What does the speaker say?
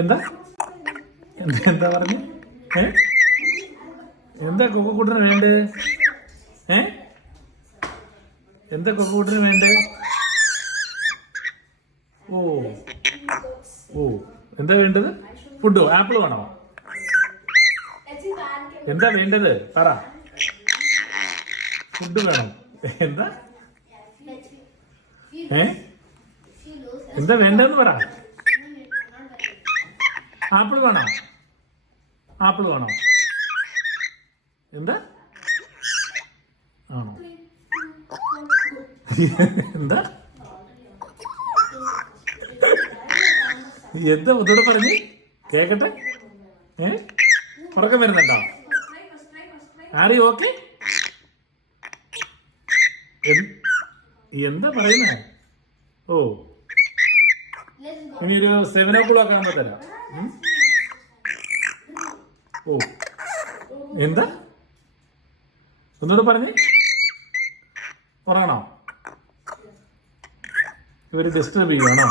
എന്താ എന്താ എന്താ പറഞ്ഞു? എന്താ കൊക്കുകൂട്ടിന് വേണ്ടേ? എന്താ കൊക്കുകൂട്ടിന് വേണ്ടേ? ഓ ഓ എന്താ വേണ്ടത്? ഫുഡോ? ആപ്പിൾ വേണോ? എന്താ വേണ്ടത്? പറ. ഫുഡ് വേണം. എന്താ എന്താ വേണ്ടെന്ന് പറ. ആപ്പിൾ വേണോ? ആപ്പിൾ വേണോ? എന്താ ആണോ? എന്താ എന്താ ഒന്നുകൂടെ പറഞ്ഞ് കേക്കട്ടെ. ഉറക്കം വരുന്നുണ്ടോ? ആറി ഓക്കെ? എന്താ പറയുന്നേ? ഓ ഇനി ഒരു 7 o'clock ആകുമ്പോ തരാം. ഓ എന്താ ഒന്നുകൂടെ പറഞ്ഞേ. പറയണോ? ഇവര് ഡിസ്റ്റർബ് ചെയ്യുവാണോ?